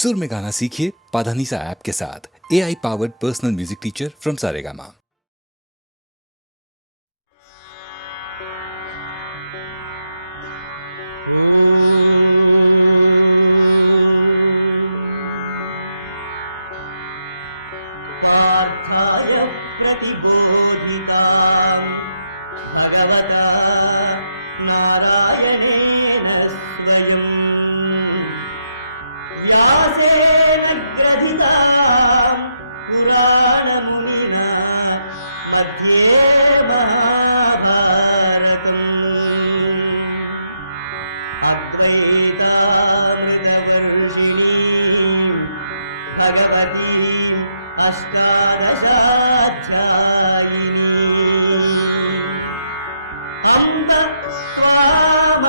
सुर में गाना सीखिए पाधानीसा ऐप के साथ। AI powered personal music teacher from Saregama. पार्थाय प्रतिबोधितां भगवता नारायणेन स्वयं व्यासेन ग्रथितां पुराणमुनिना मध्ये महाभारतम् अद्वैतामृतवर्षिणीं भगवतीम् अष्टादशाध्यायिनी अम्ब त्वामनुसन्दधामि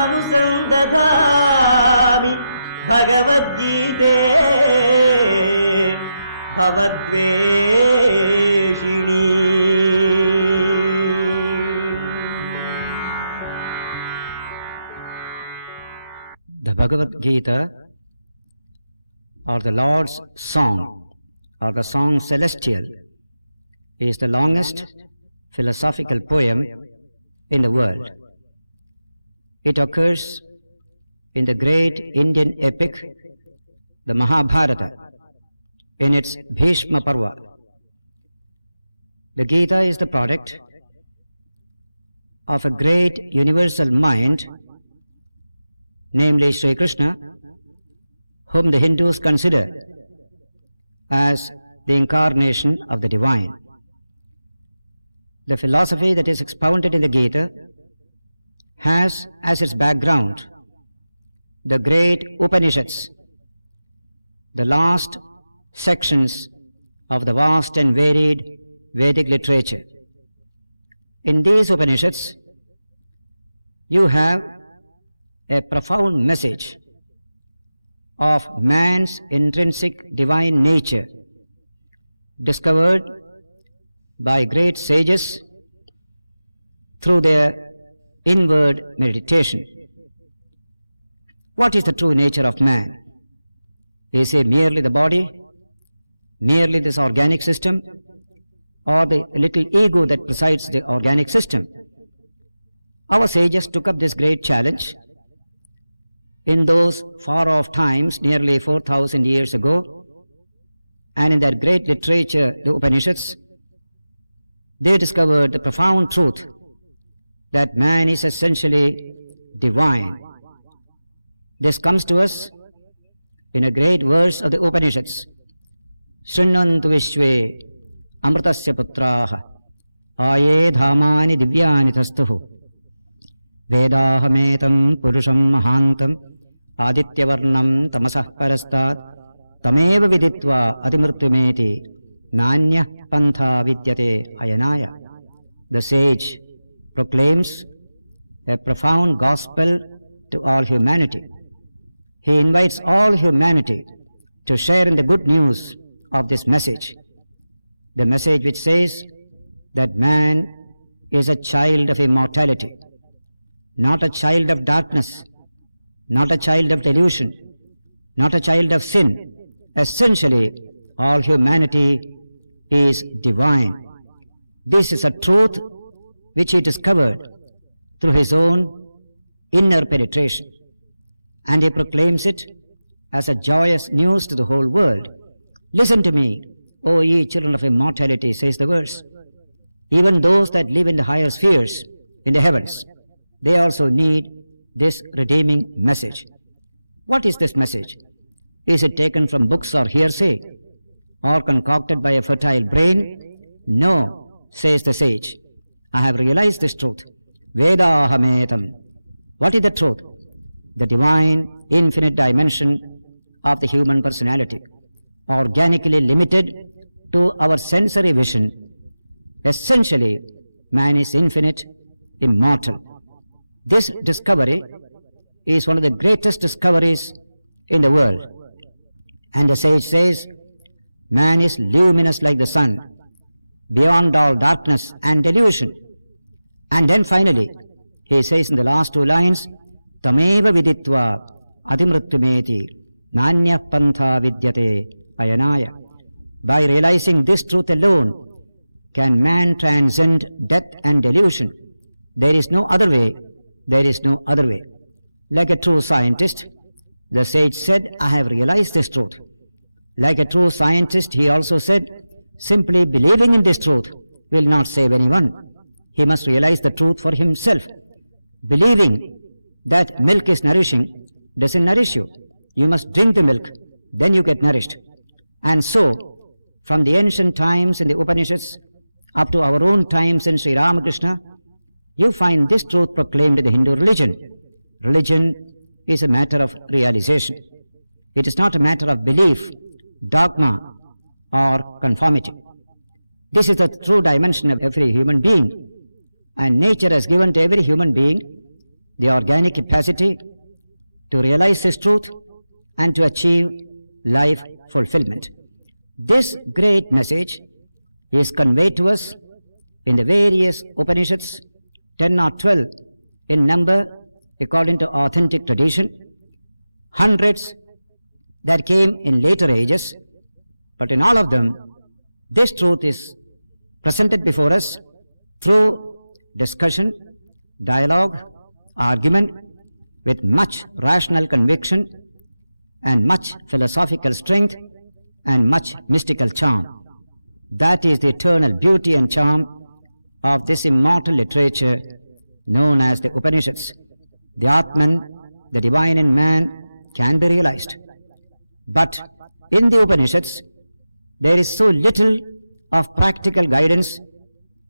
भगवद्गीते भवद्वेषिणी। The Bhagavad Gita, or the Lord's Song, or the Song Celestial, is the longest philosophical poem in the world. It occurs in the great Indian epic, the Mahabharata, in its Bhishma Parva. The Gita is the product of a great universal mind, namely Sri Krishna, whom the Hindus consider as the incarnation of the divine. The philosophy that is expounded in the Gita has as its background the great Upanishads, the last sections of the vast and varied Vedic literature. In these Upanishads, you have a profound message of man's intrinsic divine nature, discovered by great sages through their inward meditation. What is the true nature of man? Is he merely the body, merely this organic system, or the little ego that presides the organic system? Our sages took up this great challenge in those far-off times, nearly 4,000 years ago, and in their great literature, the Upanishads, they discovered the profound truth that man is essentially divine. This comes to us in a great verse of the Upanishads, Shrinnantu Vishve Amritasya Putraha Aye Dhamani Divyani Tastuhu Vedahametam Purusham Mahantam Adityavarnam Tamasah Parastat Tameva Viditva Adimurtyumeti Nanya Pantha Vidyate Ayanaya. The sage proclaims a profound gospel to all humanity. He invites all humanity to share in the good news of this message, the message which says that man is a child of immortality, not a child of darkness, not a child of delusion, not a child of sin. Essentially, all humanity is divine. This is a truth which he discovered through his own inner penetration, and he proclaims it as a joyous news to the whole world. Listen to me, O ye children of immortality, says the verse. Even those that live in the higher spheres, in the heavens, they also need this redeeming message. What is this message? Is it taken from books or hearsay, or concocted by a fertile brain? No, says the sage. I have realized this truth. Vedahametam. What is the truth? The divine, infinite dimension of the human personality, organically limited to our sensory vision. Essentially, man is infinite, immortal. This discovery is one of the greatest discoveries in the world. And the sage says, man is luminous like the sun, beyond all darkness and delusion. And then finally, he says in the last two lines, Tameva viditva adimrutyumeti Nanya pantha vidyate ayanaya. By realizing this truth alone, can man transcend death and delusion. There is no other way. There is no other way. Like a true scientist, the sage said, I have realized this truth. Like a true scientist, he also said, simply believing in this truth will not save anyone. He must realize the truth for himself. Believing that milk is nourishing doesn't nourish you. You must drink the milk, then you get nourished. And so, from the ancient times in the Upanishads up to our own times in Sri Ramakrishna, you find this truth proclaimed in the Hindu religion. Religion is a matter of realization. It is not a matter of belief, dogma, or conformity. This is the true dimension of every human being. And nature has given to every human being the organic capacity to realize this truth and to achieve life fulfillment. This great message is conveyed to us in the various Upanishads, 10 or 12 in number according to authentic tradition, hundreds that came in later ages, but in all of them, this truth is presented before us through discussion, dialogue, argument, with much rational conviction and much philosophical strength and much mystical charm. That is the eternal beauty and charm of this immortal literature known as the Upanishads. The Atman, the divine in man, can be realized. But in the Upanishads, there is so little of practical guidance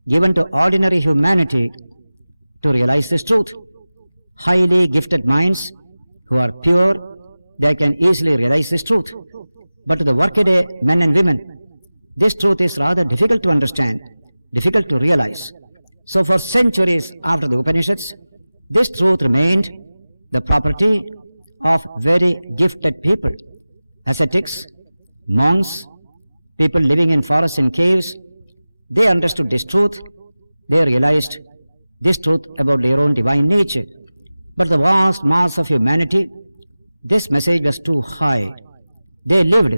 given to ordinary humanity to realize this truth. Highly gifted minds who are pure, they can easily realize this truth. But to the workaday men and women, this truth is rather difficult to understand, difficult to realize. So for centuries after the Upanishads, this truth remained the property of very gifted people. Ascetics, monks, people living in forests and caves, they understood this truth. They realized this truth about their own divine nature. But the vast mass of humanity, this message was too high. They lived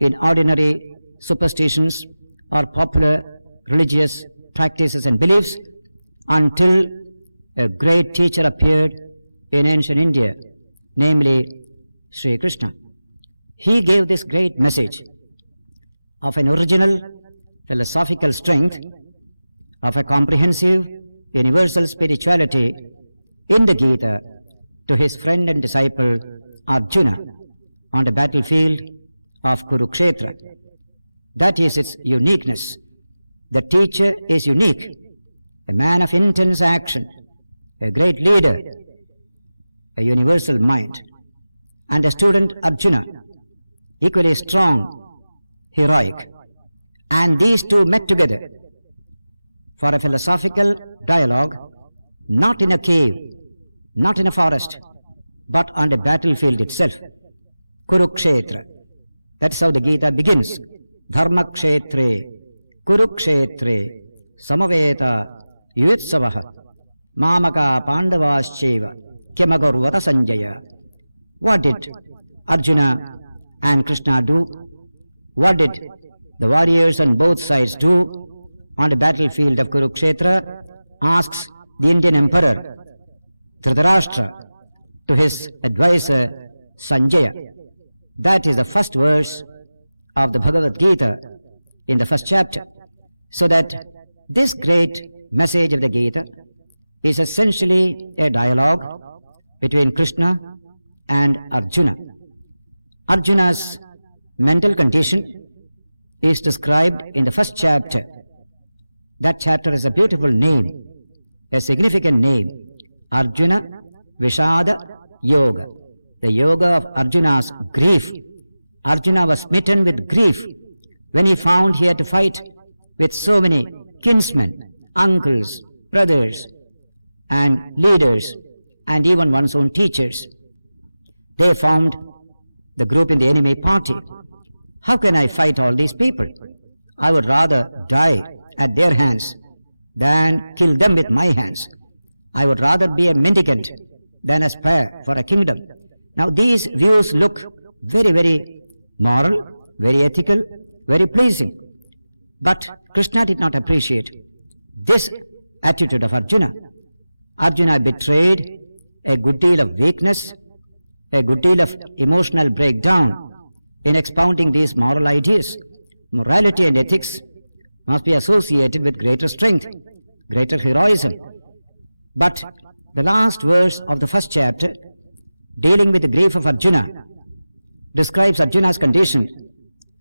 in ordinary superstitions or popular religious practices and beliefs until a great teacher appeared in ancient India, namely Sri Krishna. He gave this great message of an original philosophical strength, of a comprehensive universal spirituality in the Gita to his friend and disciple Arjuna on the battlefield of Kurukshetra. That is its uniqueness. The teacher is unique, a man of intense action, a great leader, a universal mind. And the student Arjuna, equally strong, heroic. And these two met together for a philosophical dialogue, not in a cave, not in a forest, but on the battlefield itself. Kurukshetra. That's how the Gita begins. Dharmakshetre, Kurukshetre, Samaveta, Yuyutsavaha, Mamaka Pandavascheva, Kemagurvata Sanjaya. What did Arjuna and Krishna do? What did the warriors on both sides do on the battlefield of Kurukshetra? Asks the Indian emperor Dhritarashtra to his advisor Sanjaya. That is the first verse of the Bhagavad Gita in the first chapter. So that this great message of the Gita is essentially a dialogue between Krishna and Arjuna. Arjuna's mental condition is described in the first chapter. That chapter is a beautiful name, a significant name. Arjuna Vishada Yoga. The yoga of Arjuna's grief. Arjuna was smitten with grief when he found he had to fight with so many kinsmen, uncles, brothers, and leaders, and even one's own teachers. They formed the group in the enemy party. How can I fight all these people? I would rather die at their hands than kill them with my hands. I would rather be a mendicant than aspire for a kingdom. Now these views look very, very moral, very ethical, very pleasing. But Krishna did not appreciate this attitude of Arjuna. Arjuna betrayed a good deal of weakness, a good deal of emotional breakdown in expounding these moral ideas. Morality and ethics must be associated with greater strength, greater heroism. But the last verse of the first chapter, dealing with the grief of Arjuna, describes Arjuna's condition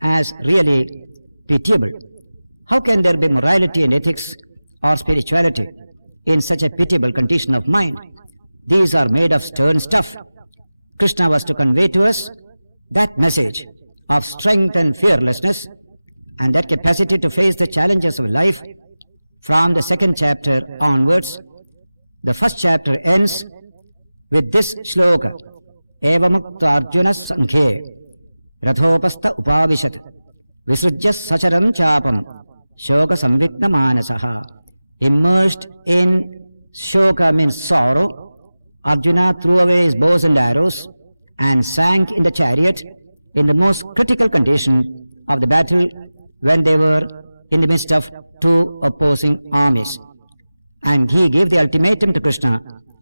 as really pitiable. How can there be morality and ethics or spirituality in such a pitiable condition of mind? These are made of stern stuff. Krishna was to convey to us that message of strength and fearlessness and that capacity to face the challenges of life from the second chapter onwards. The first chapter ends with this shloka, Evamukta Arjuna Sankhye Rathopastha Upavishat Visrujya Sacharam Chapam Shoka Samvikna Manasaha. Immersed in shoka means sorrow, Arjuna threw away his bows and arrows and sank in the chariot in the most critical condition of the battle when they were in the midst of two opposing armies. And he gave the ultimatum to Krishna,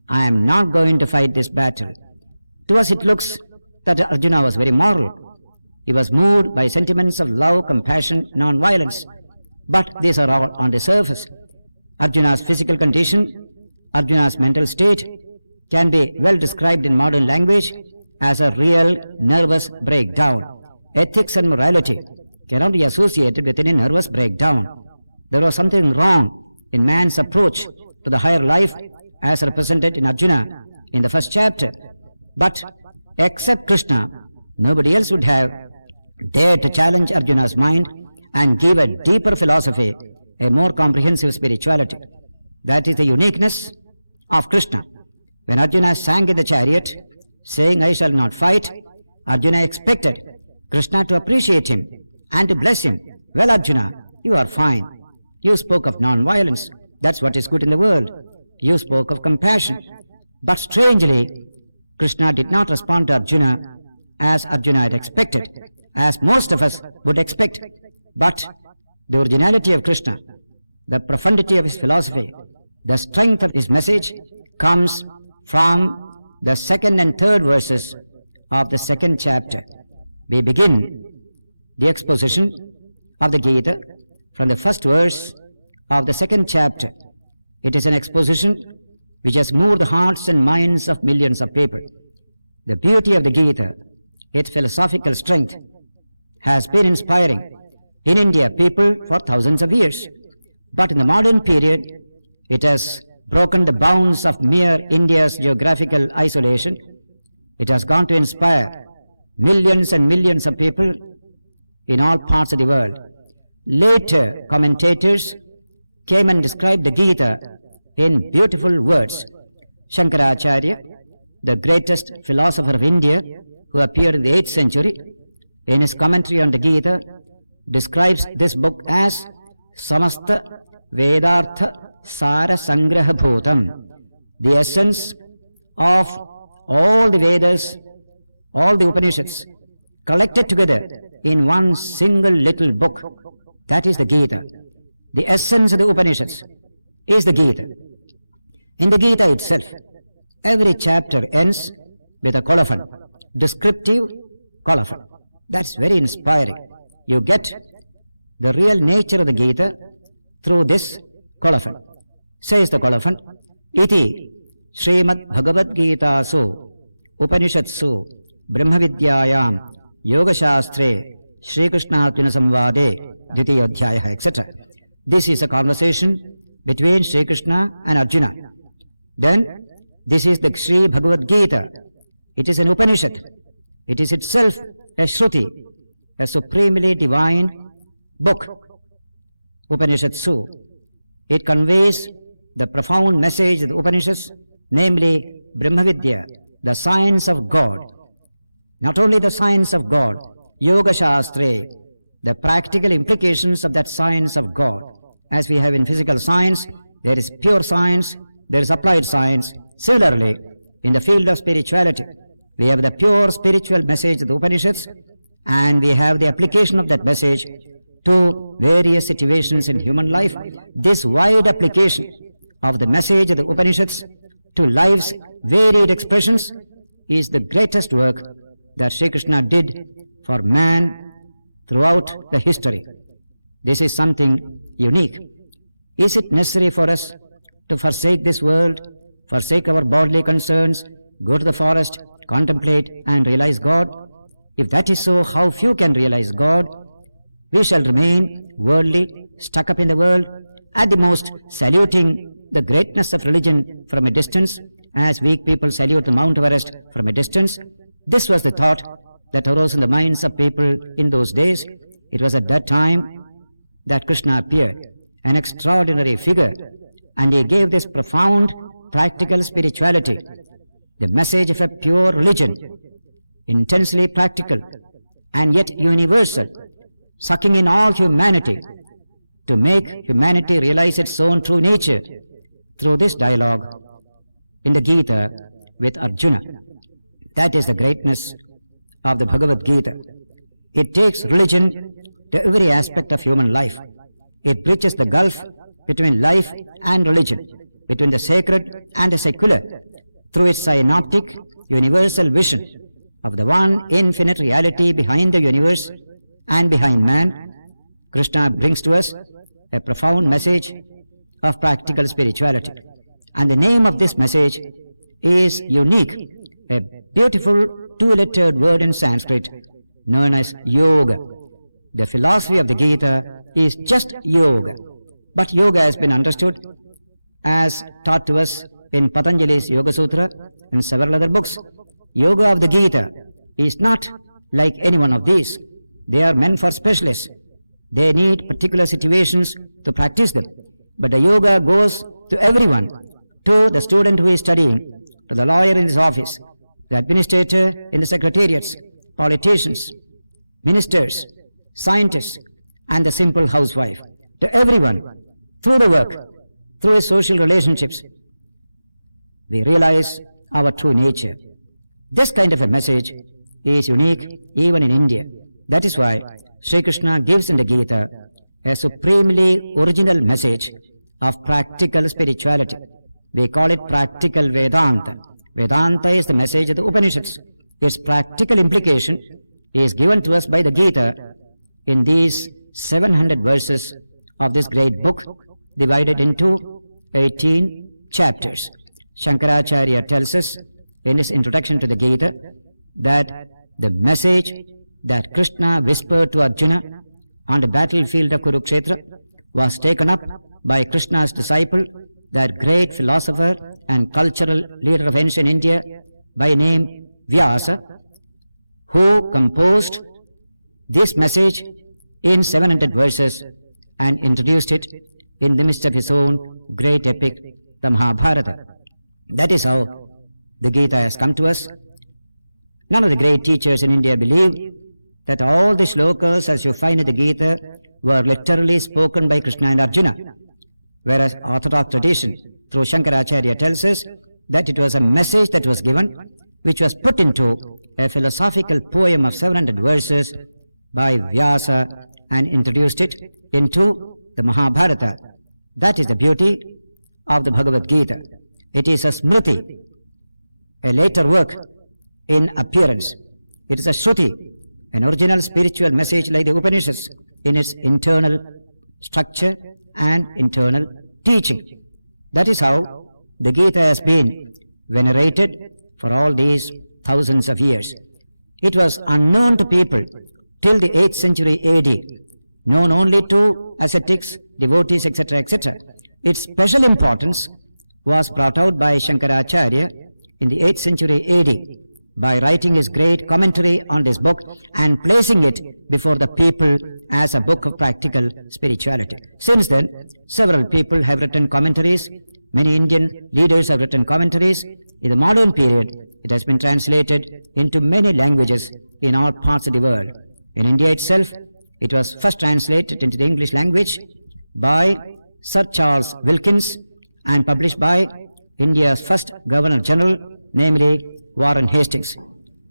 I am not going to fight this battle. To us it looks that Arjuna was very moral. He was moved by sentiments of love, compassion, non-violence. But these are all on the surface. Arjuna's physical condition, Arjuna's mental state can be well described in modern language as a real nervous breakdown. Ethics and morality cannot be associated with any nervous breakdown. There was something wrong in man's approach to the higher life as represented in Arjuna in the first chapter. But except Krishna, nobody else would have dared to challenge Arjuna's mind and give a deeper philosophy, a more comprehensive spirituality. That is the uniqueness of Krishna. When Arjuna sank in the chariot, saying, I shall not fight, Arjuna expected Krishna to appreciate him and to bless him. Well, Arjuna, you are fine. You spoke of non-violence. That's what is good in the world. You spoke of compassion. But strangely, Krishna did not respond to Arjuna as Arjuna had expected, as most of us would expect. But the originality of Krishna, the profundity of his philosophy, the strength of his message comes from the second and third verses of the second chapter. We begin the exposition of the Gita from the first verse of the second chapter. It is an exposition which has moved the hearts and minds of millions of people. The beauty of the Gita, its philosophical strength, has been inspiring in India people for thousands of years. But in the modern period, it has broken the bounds of mere India's geographical isolation. It has gone to inspire millions and millions of people in all parts of the world. Later commentators came and described the Gita in beautiful words. Shankaracharya, the greatest philosopher of India, who appeared in the 8th century, in his commentary on the Gita, describes this book as Samasta Vedartha Sara Sangraha Bhutam, the essence of all the Vedas, all the Upanishads, collected together in one single little book. That is the Gita. The essence of the Upanishads is the Gita. In the Gita itself, every chapter ends with a colophon, descriptive colophon. That's very inspiring. You get the real nature of the Gita through this colophon. Says the colophon, Iti Srimad Bhagavad Gita Su Upanishatsu Brahmavidyayam Yoga Shastre Shri Krishna Arjuna Samvade Dvitiya Adhyaya, etc. This is a conversation between Shri Krishna and Arjuna. Then this is the Sri Bhagavad Gita. It is an Upanishad. It is itself a Shruti, a supremely divine book. Upanishatsu. It conveys the profound message of the Upanishads, namely Brahmavidya, the science of God. Not only the science of God, Yoga Shastre, the practical implications of that science of God. As we have in physical science, there is pure science, there is applied science. Similarly, in the field of spirituality, We have the pure spiritual message of the Upanishads, and we have the application of that message to various situations in human life. This wide application of the message of the Upanishads to life's varied expressions is the greatest work that Sri Krishna did for man throughout the history. This is something unique. Is it necessary for us to forsake this world, forsake our bodily concerns, go to the forest, contemplate and realize God? If that is so, how few can realize God? We shall remain worldly, stuck up in the world, at the most saluting the greatness of religion from a distance, as weak people salute the Mount Everest from a distance. This was the thought that arose in the minds of people in those days. It was at that time that Krishna appeared, an extraordinary figure, and he gave this profound practical spirituality, the message of a pure religion, intensely practical and yet universal, sucking in all humanity to make humanity realize its own true nature through this dialogue in the Gita with Arjuna. That is the greatness of the Bhagavad Gita. It takes religion to every aspect of human life. It bridges the gulf between life and religion, between the sacred and the secular, through its synoptic, universal vision of the one infinite reality behind the universe and behind man. Krishna brings to us a profound message of practical spirituality. And the name of this message is unique, a beautiful two-lettered word in Sanskrit known as yoga. The philosophy of the Gita is just yoga. But yoga has been understood as taught to us in Patanjali's Yoga Sutra and several other books. Yoga of the Gita is not like any one of these. They are meant for specialists. They need particular situations to practice them. But the yoga goes to everyone, to the student who is studying, to the lawyer in his office, the administrator in the secretariats, politicians, ministers, scientists, and the simple housewife. To everyone, through the work, through his social relationships, we realize our true nature. This kind of a message is unique even in India. That is why Sri Krishna gives in the Gita a supremely original message of practical spirituality. We call it practical Vedanta. Vedanta is the message of the Upanishads. Its practical implication is given to us by the Gita in these 700 verses of this great book, divided into 18 chapters. Shankaracharya tells us in his introduction to the Gita that the message that Krishna whispered to Arjuna on the battlefield of Kurukshetra was taken up by Krishna's disciple, that great philosopher and cultural leader of ancient India by name Vyasa, who composed this message in 700 verses and introduced it in the midst of his own great epic, the Mahabharata. That is how the Gita has come to us. None of the great teachers in India believe that all the shlokas as you find in the Gita were literally spoken by Krishna and Arjuna, whereas Orthodox tradition through Shankaracharya tells us that it was a message that was given, which was put into a philosophical poem of 700 verses by Vyasa and introduced it into the Mahabharata. That is the beauty of the Bhagavad Gita. It is a Smriti, a later work in appearance. It is a Shruti, an original spiritual message like the Upanishads in its internal structure and internal teaching. That is how the Gita has been venerated for all these thousands of years. It was unknown to people till the 8th century AD, known only to ascetics, devotees, etc., etc. Its special importance was brought out by Shankaracharya in the 8th century AD by writing his great commentary on this book and placing it before the people as a book of practical spirituality. Since then, several people have written commentaries. Many Indian leaders have written commentaries. In the modern period, it has been translated into many languages in all parts of the world. In India itself, it was first translated into the English language by Sir Charles Wilkins and published by India's first Governor General, namely Warren Hastings.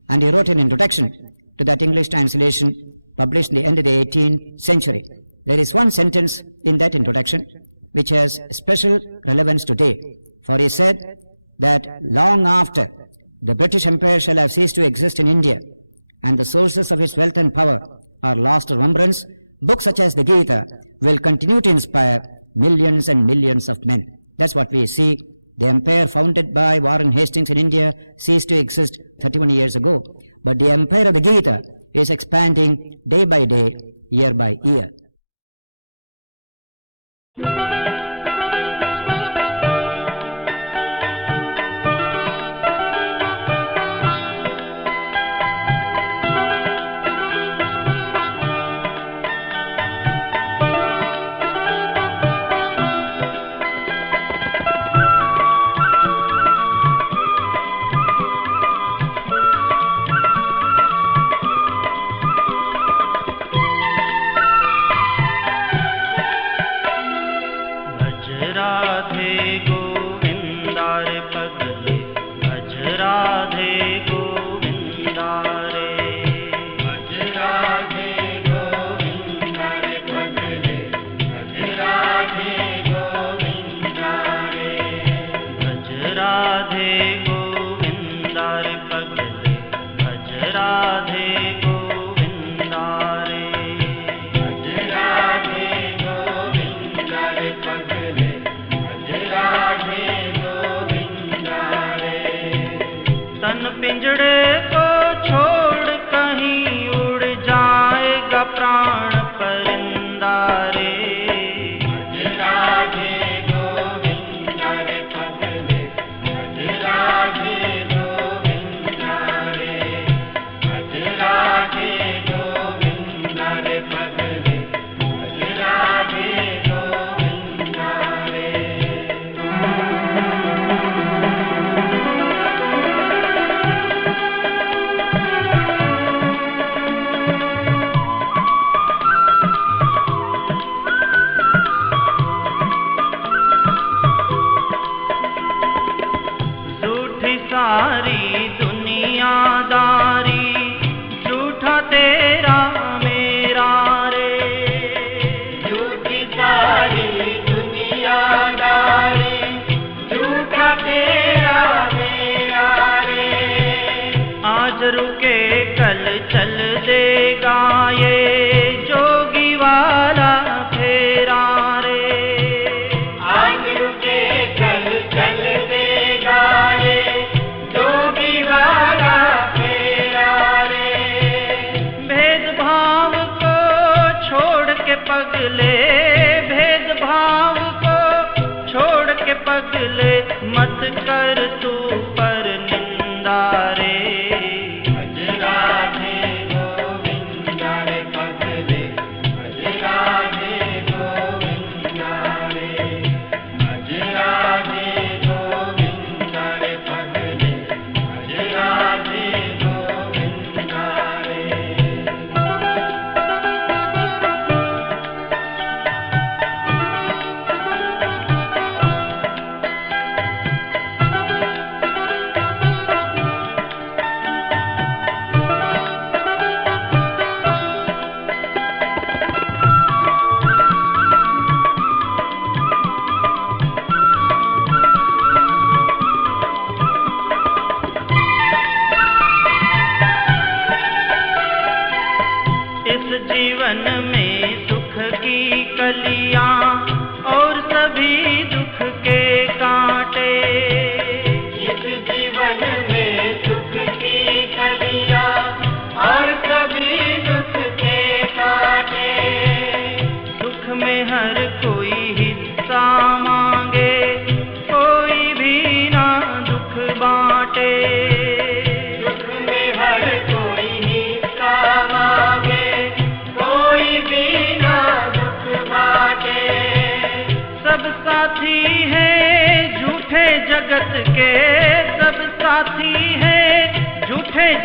and he wrote an introduction to that English translation published in the end of the 18th century. There is one sentence in that introduction which has special relevance today, for he said that long after the British Empire shall have ceased to exist in India and the sources of its wealth and power are lost to remembrance, books such as the Gita will continue to inspire millions and millions of men. That's what we see. The empire founded by Warren Hastings in India ceased to exist 31 years ago. But the empire of the Gita is expanding day by day, year by year.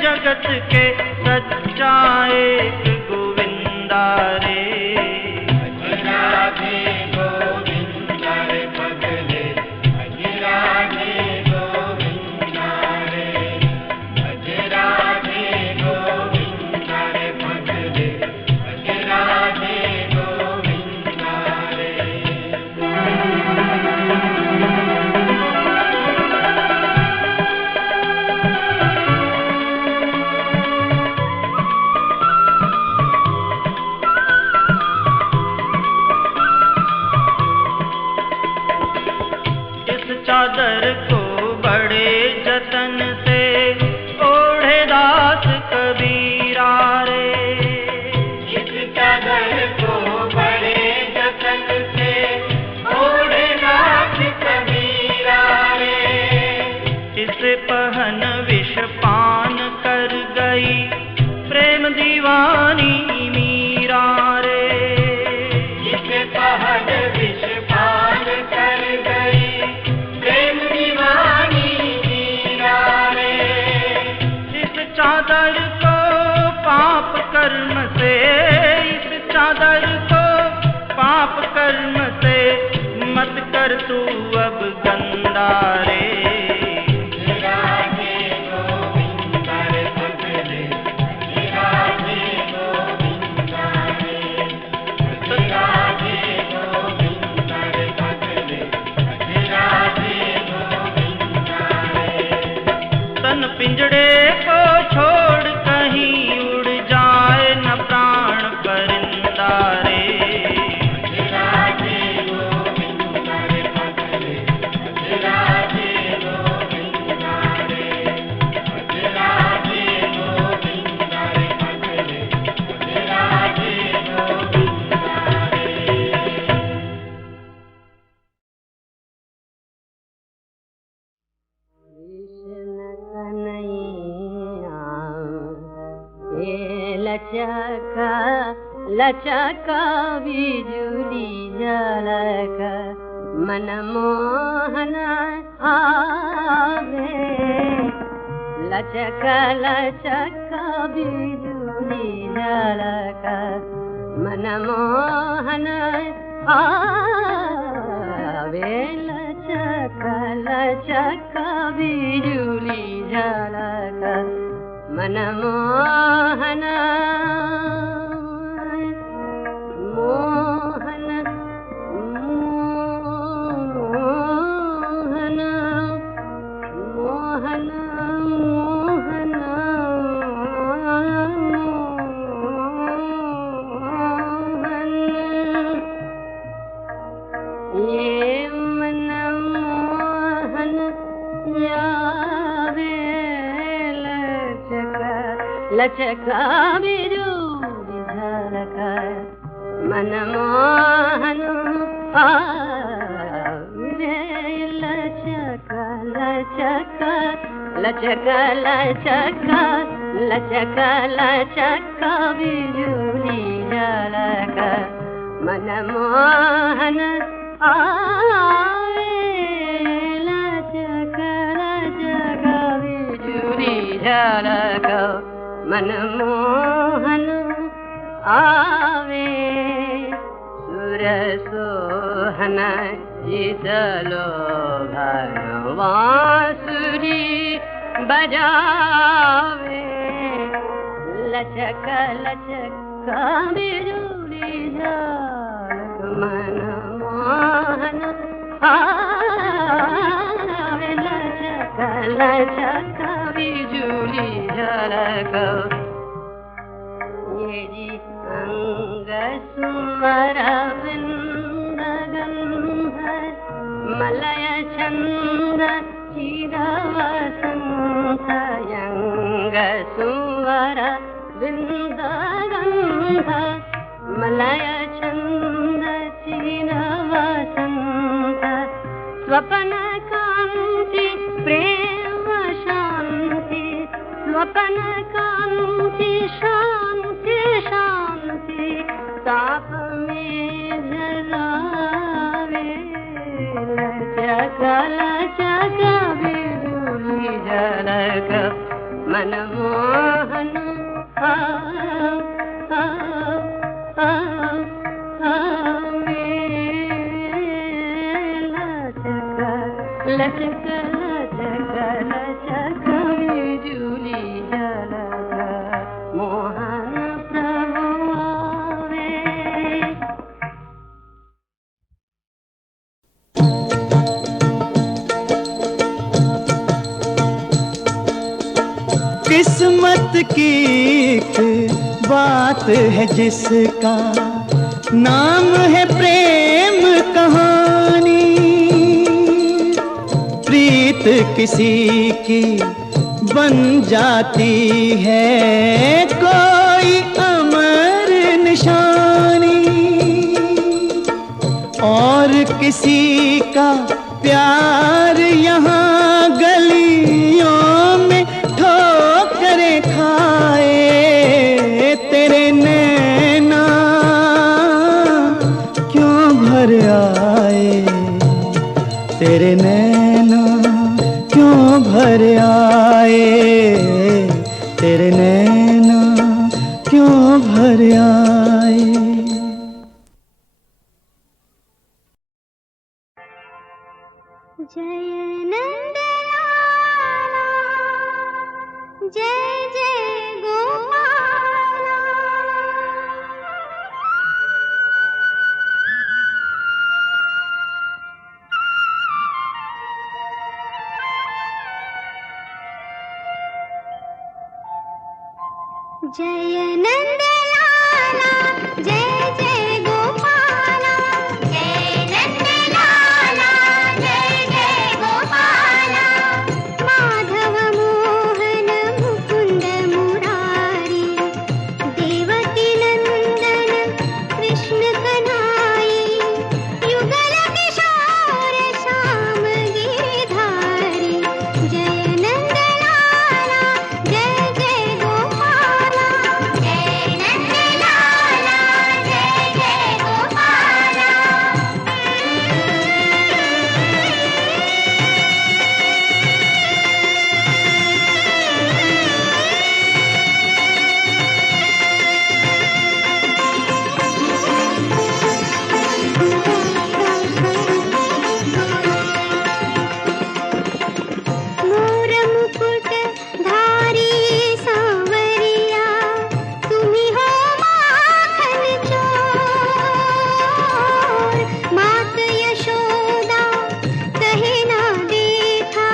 जगत के सच्चा एक गोविंदा रे। राधे गोविंदा रे पगले, राधे गोविंदा रे, राधे शर्म से मत कर तू अब गंदा रे। तन पिंजड़े को छोड़ कहीं उड़ जाए न प्राण परिंदा रे। लचका लचका बिजुली झलका मनमोहन आवे। लचका लचका बिजुली झलका मनमोहन आवे। लचका लचका बिजुली झलका मनमोहन मोहन मोहन मोहन मोहन मोहन ये मनमोहन यावे। लचका बिजुली झलका मनमोहन आवे। लचका लचका लचका लचका लचका लचका बिजुली झलका मनमोहन आवे। लचका लचका बिजुली झलका मनमोहन आवे। सुरसोहन जितलो बांसुरी बजावे। लचका लचका बिजुली झलका मनमोहन आवे। लचका लचका बिजुली झलका ये जी अंग सुमरा विंदगंध मलय छंद चिरवसंत। यंग सुमरा विंदगंध मलय छंद चिरवसंत। स्वप्न कांति प्रेम शांति स्वप्न कांति शांति शांति ताप में जलावे। लचका लचका बिजुली झलका मनमोहन आवे। लचका लचका लचका बिजुली झलका मोहन प्रभु आवे। किस्मत की एक बात है जिसका नाम है प्रेम कहानी। प्रीत किसी की बन जाती है कोई अमर निशानी। और किसी का प्यार यहाँ गलियों में ठोकरें खाए। तेरे नैना क्यों भर आए। तेरे नैना क्यों भर आए। तेरे नैना क्यों भर आए। जय नंदलाला जय जय गोपाला जय नंदलाला जय जय गोपाला जय नंदलाला जय जय गोपाला माधव मोहन मुकुंद मुरारी देवकी नंदन कृष्ण कन्हाई युगल किशोर श्याम गिरधारी जय नंदलाला जय जय गोपाला जय नंदलाला जय जय गोपाला मोर मुकुट धारी सांवरिया तुम्ही हो माखन चोर मात यशोदा कहे ना देखा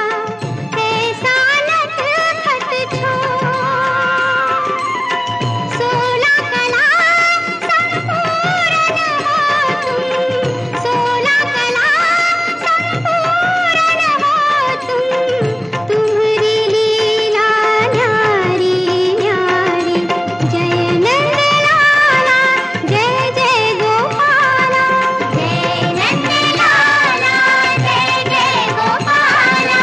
ऐसा नट खट छोर 16 कला संपूर्ण हो तुम 16 कला संपूर्ण हो तुम तुम्हारी लीला न्यारी न्यारी जय नंदलाला जय जय गोपाला जय नंदलाला जय जय गोपाला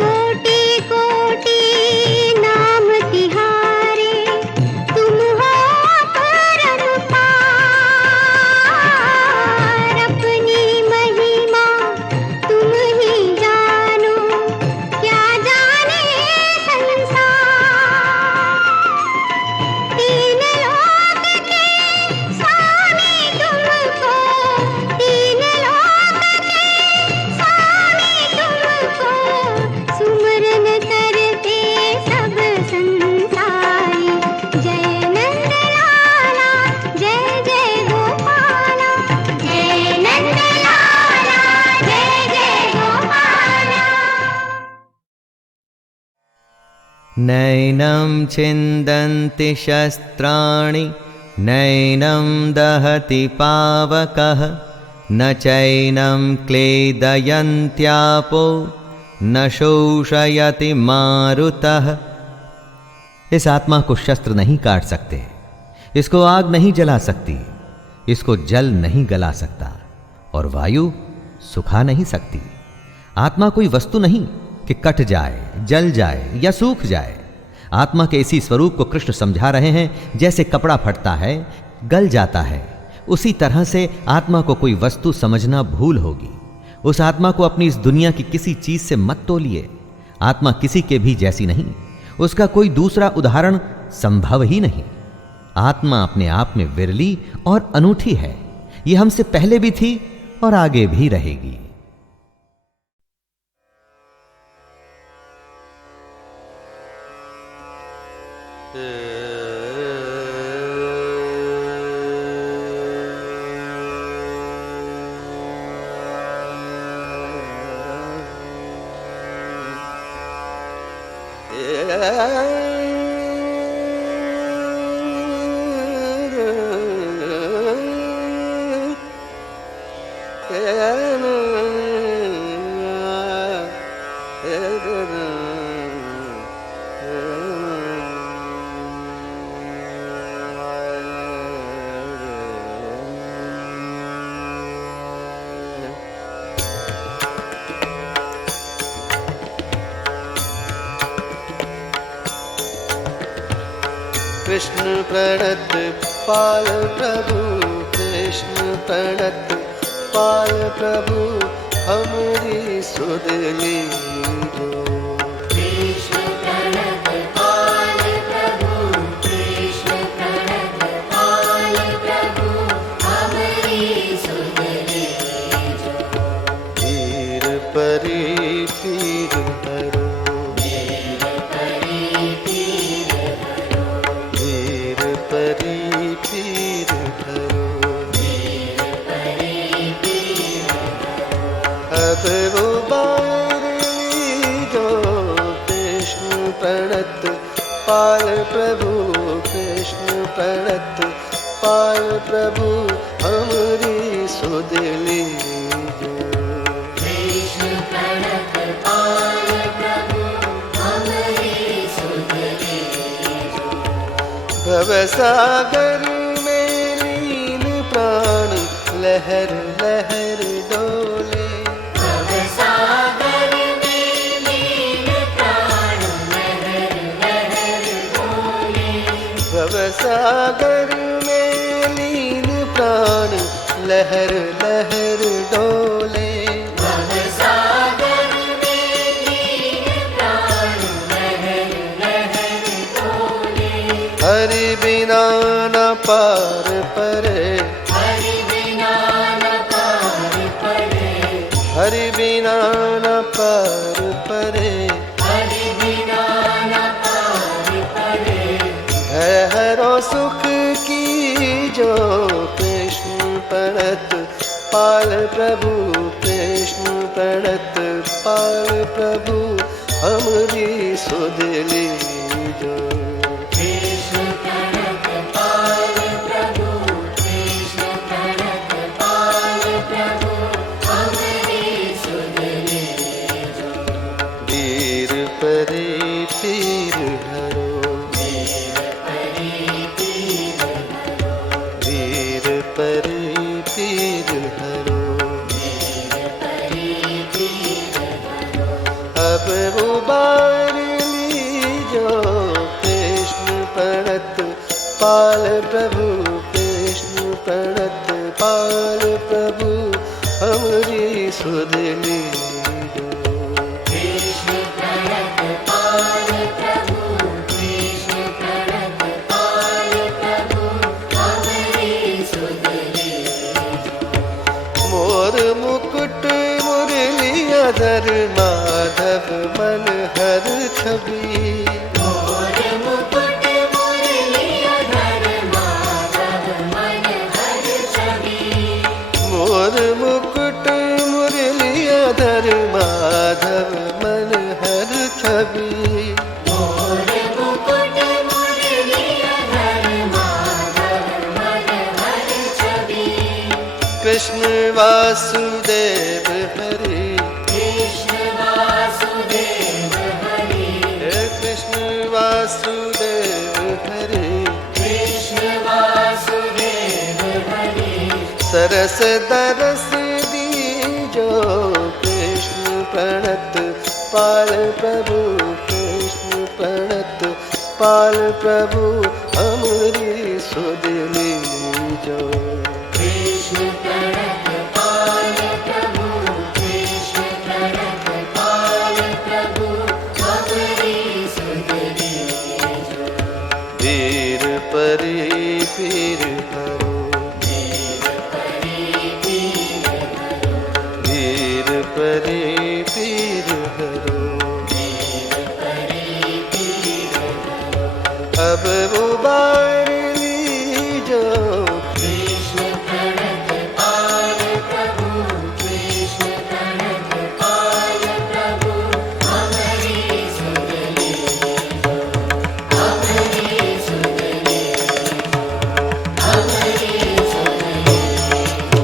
कोटि कोटि नाम तिहारे तुम हो अपरंपार अपनी महिमा तुम ही जानो क्या जाने संसार तीन लोक के स्वामी तुमको तीन लोक के स्वामी तुमको सुमरन करते सब संसारी जय नंदलाला जय जय गोपाला जय नंदलाला जय जय गोपाला नैनं छिन्दन्ति शस्त्राणि नैनं दहति पावकः न चैनं क्लेदयन्त्यापो न शोषयति मारुतः। इस आत्मा को शस्त्र नहीं काट सकते, इसको आग नहीं जला सकती, इसको जल नहीं गला सकता और वायु सुखा नहीं सकती। आत्मा कोई वस्तु नहीं कि कट जाए, जल जाए या सूख जाए। आत्मा के इसी स्वरूप को कृष्ण समझा रहे हैं। जैसे कपड़ा फटता है, गल जाता है, उसी तरह से आत्मा को कोई वस्तु समझना भूल होगी। उस आत्मा को अपनी इस दुनिया की किसी चीज से मत तोलिए। आत्मा किसी के भी जैसी नहीं, उसका कोई दूसरा उदाहरण संभव ही नहीं। आत्मा अपने आप में विरली और अनूठी है। ये हमसे पहले भी थी और आगे भी रहेगी। कृष्ण प्रणत पाल प्रभु कृष्ण प्रणत पाल प्रभु हमरी सुध लीजो। कृष्ण प्रणत पाल प्रभु, कृष्ण प्रणत पाल प्रभु, हमरी सुध लीजो। पीर परी पीर हरो, पीर परी पीर हरो, पीर परी पीर हरो। पीर परी पीर हरो। अब उबार लीजो कृष्ण प्रणत पाल प्रभु, कृष्ण प्रणत पाल प्रभु हमरी सुध लीजो। कृष्ण प्रणत पाल प्रभु, हमरी सुध लीजो। भवसागर में लीन प्राण लहर लहर डोले। भवसागर में लीन प्राण लहर लहर डोले। भवसागर में लीन प्राण लहर लहर डोले। भवसागर में लीन प्राण लहर लहर डोले। हरि बिना न पार परे, हरि बिना न पार पड़े, हरि बिना न पार परे। हरि बिना न पार पड़े। भय हरो सुख की जो कृष्ण प्रणत पाल प्रभु, कृष्ण प्रणत पाल प्रभु हमरी सुध लीजो। कृष्ण प्रणत पाल प्रभु, कृष्ण प्रणत पाल प्रभु, हमरी सुध लीजो। पीर परी पीर हरो, पीर परी पीर हरो, पीर परी पीर हरो। पीर परी पीर हरो। अब उबार लीजो कृष्ण प्रणत पाल प्रभु, कृष्ण प्रणत पाल प्रभु हमरी सुध लीजो। कृष्ण प्रणत पाल प्रभु, कृष्ण प्रणत पाल प्रभु, हमरी सुध लीजो। मोर मुकुट मुरली अधर माधव मन हर छवि। मोर मुकुट मुरली अधर माधव मन हर छवि। मोर मुकुट मुरली अधर माधव मन हर छवि। मोर मुकुट मुरली अधर माधव मन हर छवि। कृष्ण वासुदेव हरि, कृष्ण वासुदेव हरि, कृष्ण वासुदेव हरि। कृष्ण वासुदेव हरि। सरस दरस दीजो कृष्ण प्रणत पाल प्रभु, कृष्ण प्रणत पाल प्रभु हमरी सुध लीजो। कृष्ण प्रणत पाल प्रभु, कृष्ण प्रणत पाल प्रभु, हमरी सुध लीजो। पीर परी पीर हरो, पीर परी पीर हरो, पीर परी पीर हरो। पीर परी पीर हरो। अब उबार लीजो कृष्ण प्रणत पाल प्रभु, कृष्ण प्रणत पाल प्रभु, हमरी सुध लीजो। हमरी सुध लीजो, हमरी सुध लीजो।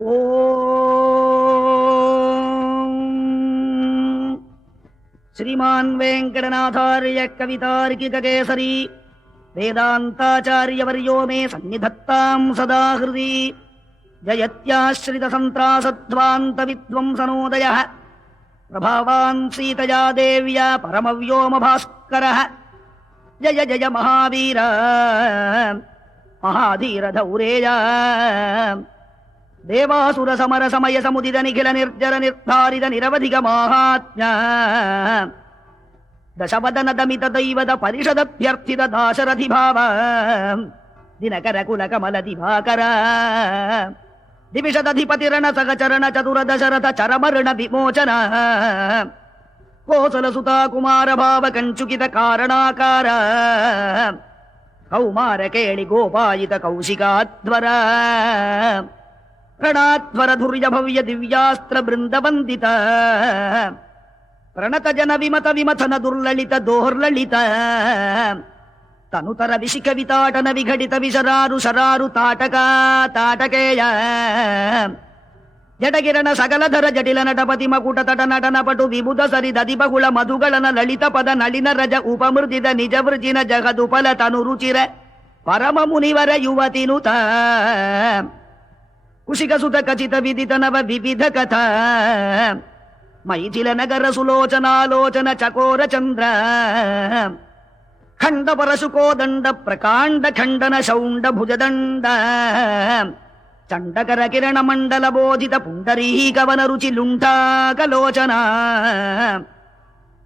ಓಂ ಶ್ರೀಮಾನ್ ವೆಂಕಟನಾಥಾರ್ಯ ಕವಿತಾರ್ಕಿಕಕೇಸರಿ ವೇದಾಂತಾಚಾರ್ಯವರ್ಯೋ ಮೇ ಸನ್ನಿಧತ್ತಾಂ ಸದಾ ಹೃದಿ ಜಯತ್ಯಾಶ್ರಿತಸಂತ್ರಾಸಧ್ವಾन्तವಿದ್ವಂಸನೋದಯಃ ಪ್ರಭಾವಾನ್ ಸೀತಯಾ ದೇವ್ಯಾ ಪರಮವ್ಯೋಮಭಾಸ್ಕರಃ ಜಯ ಜಯ ಮಹಾವೀರ ಮಹಾಧೀರ ಧೌರೇಯ ದೇವಾಸುರ ಸಮರ ಸಮಯ ಸಮುದಿದ ನಿಖಿಲ ನಿರ್ಜರ ನಿರ್ಧಾರಿತ ನಿರವಧಿಕ ಮಾಹಾತ್ಮ್ಯ ದಶವದನ ದಮಿತ ದೈವದ ಪರಿಷದಭ್ಯರ್ಥಿತ ದಾಶರಥಿ ಭಾವ ದಿನಕರ ಕುಲ ಕಮಲ ದಿವಾಕರ ದಿವಿಷದಧಿಪತಿರಣ ಸಹಚರಣ ಚತುರ ದಶರಥ ಚರಮರಣ ವಿಮೋಚನ ಕೋಸಲ ಸುತಾ ಕುಮಾರ ಭಾವ ಕಂಚುಕಿತ ಕಾರಣಾಕಾರ ಕೌಮಾರ ಕೇಳಿ ಗೋಪಾಯಿತ ಕೌಶಿಕಾಧ್ವರ ಪ್ರಣಾಧ್ವರ ಧುರ್ಯ ಭವ್ಯ ದಿವ್ಯಾಸ್ತ್ರ ಬೃಂದ ವಂದಿತ ಪ್ರಣತ ಜನ ವಿಮತ ವಿಮಥನ ದುರ್ಲಲಿತ ದೋರ್ಲಲಿತ ತನುತರ ವಿಶಿಖ ವಿತಾಟನ ವಿಘಟಿತ ವಿಶರಾರು ಶರಾರು ತಾಟಕ ತಾಟಕೇಯ ಜಡಗಿರಣ ಸಕಲಧರ ಜಟಿಲ ನಟಪತಿ ಮಕುಟ ತಟ ನಟನ ಪಟು ವಿಬುಧ ಸರಿ ದದಿಬಗುಳ ಮಧುಗಳನ ಲಲಿತ ಪದ ನಳಿನ ರಜ ಉಪಮೃದಿದ ನಿಜ ವೃಜಿನ ಜಗದುಪಲ ತನು ರುಚಿರ ಪರಮ ಮುನಿವರ ಯುವತಿನುತ ಕುಶಿಕ ಸುತ ಖಚಿತ ವಿದಿತ ನವ ವಿವಿಧ ಕಥಾ ಮೈಥಿಲ ನಗರ ಸುಲೋಚನಾಲೋಚನ ಚಕೋರ ಚಂದ್ರ ಖಂಡ ಪರಶುಕೋದಂಡ ಪ್ರಕಾಂಡ ಖಂಡನ ಶೌಂಡ ಭುಜದಂಡ ಚಂಡಕರ ಕಿರಣ ಮಂಡಲ ಬೋಧಿತ ಪುಂಡರೀಕವನ ರುಚಿ ಲುಂಠಾಕಲೋಚನ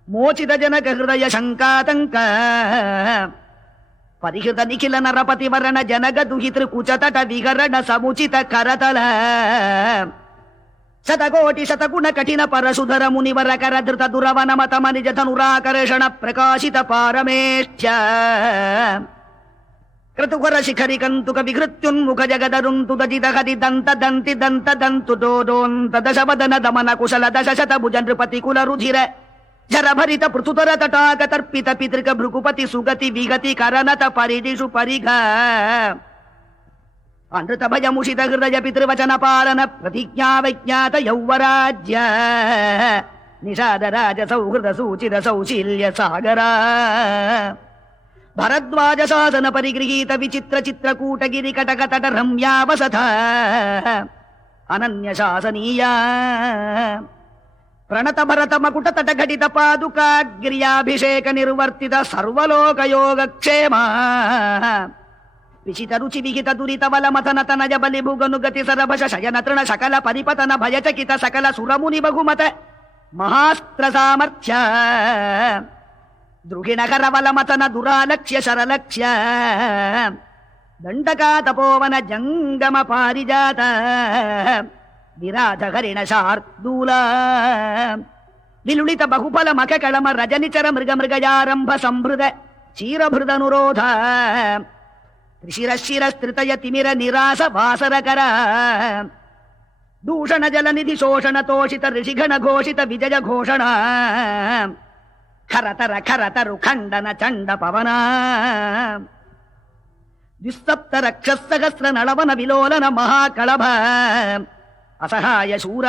ಮೋಚಿತ ಜನಕ ಹೃದಯ ಶಂಕಾತಂಕ ಪರಿಹೃತ ನಿಖಿಲ ನರಪತಿ ವರಣ ಜನಗ ದುಹಿತೃ ಕುಚತಟ ವಿಹರಣ ಸಮುಚಿತ ಕರತಲ ಶತಕೋಟಿ ಶತಗುಣ ಕಠಿಣ ಪರಶುಧರ ಮುನಿವರ ಕರಧೃತ ದುರವನ ಮತ ಮನಿಜ ಧನುರಾಕರ್ಷಣ ಪ್ರಕಾಶಿತ ಪಾರಮೇಷ್ಠ್ಯ ಕ್ರತುಕರ ಶಿಖರಿ ಕಂತುಕ ವಿಹೃತ್ಯುನ್ಮುಖ ಜಗದರುಂತು ದಜಿತ ಹದಿ ದಂತ ದಂತಿ ದಂತ ದಂತು ದೋದೋಂತ ದಶವದನ ದಮನ ಕುಶಲ ದಶಶತ ಭುಜ ನೃಪತಿ ಕುಲ ರುಧಿರ ಜರಭರಿತ ಪೃಥುತರ ತಟಾಕ ತರ್ಪಿತ ಪಿತೃಕ ಭೃಗುಪತಿ ಸುಗತಿ ವಿಗತಿ ಕರನತ ಪರಿದಿಷು ಪರಿಘ ಅನೃತ ಭಯ ಮುಷಿತ ಹೃದಯ ಪಿತೃವಚನ ಪಾಲನ ಪ್ರತಿಜ್ಞಾ ವೈಜ್ಞಾತ ಯೌವರಾಜ್ಯ ನಿಷಾದ ರಾಜ ಸೌಹೃದ ಸೂಚಿತ ಸೌಶೀಲ್ಯ ಸಾಗರ ಭರದ್ವಾಜ ಶಾಸನ ಪರಿಗೃಹೀತ ವಿಚಿತ್ರ ಚಿತ್ರಕೂಟಗಿರಿ ಕಟಕ ತಟ ರಮ್ಯಾವಸಥ ಅನನ್ಯ ಶಾಸನೀಯ ಪ್ರಣತ ಭರತ ಮಕುಟ ತಟ ಘಟಿತ ಪಾದುಕಾಗ್ರ್ಯಾಭಿಷೇಕ ನಿರ್ವರ್ತಿತ ಸರ್ವಲೋಕ ಯೋಗಕ್ಷೇಮ ವಿಶಿತ ರುಚಿ ವಿಹಿತ ದುರಿತ ಬಲ ಮಥನ ತನಜ ಬಲಿ ಭುಗನು ಗತಿ ಸರಭಶ ಶಯನ ತೃಣ ಸಕಲ ಪರಿಪತನ ಭಯಚಕಿತ ಸಕಲ ಸುರಮುನಿ ಬಹುಮತ ಮಹಾಸ್ತ್ರ ಸಾಮರ್ಥ್ಯ ದೃಢಿಣ ಕರಬಲ ಮಥನ ದುರಾಲಕ್ಷ್ಯ ಶರಲಕ್ಷ್ಯ ದಂಡಕ ತಪೋವನ ಜಂಗಮ ಪಾರಿಜಾತ ವಿರಾಜ ಹರಿಣ ಶಾರ್ದೂಲ ವಿಲುಳಿತ ಬಹುಫಲ ಮಖ ಕಳಮ ರಜನಿಚರ ಮೃಗ ಮೃಗಯಾರಂಭ ಸಂಭೃದ ಕ್ಷೀರಭೃದನುರೋಧ ತ್ರಿಶಿರಶಿರಸ್ತೃತಯ ತಿಮಿರ ನಿರಾಸ ವಾಸರಕರ ದೂಷಣ ಜಲನಿಧಿ ಶೋಷಣ ತೋಷಿತ ಋಷಿಗಣ ಘೋಷಿತ ವಿಜಯ ಘೋಷಣ ಖರತರ ಖರತರು ಖಂಡನ ಚಂಡ ಪವನ ದ್ವಿಸಪ್ತ ರಕ್ಷಸಹಸ್ರ ನಳವನ ವಿಲೋಲನ ಮಹಾಕಳಭ ಅಸಹಾಯ ಶೂರ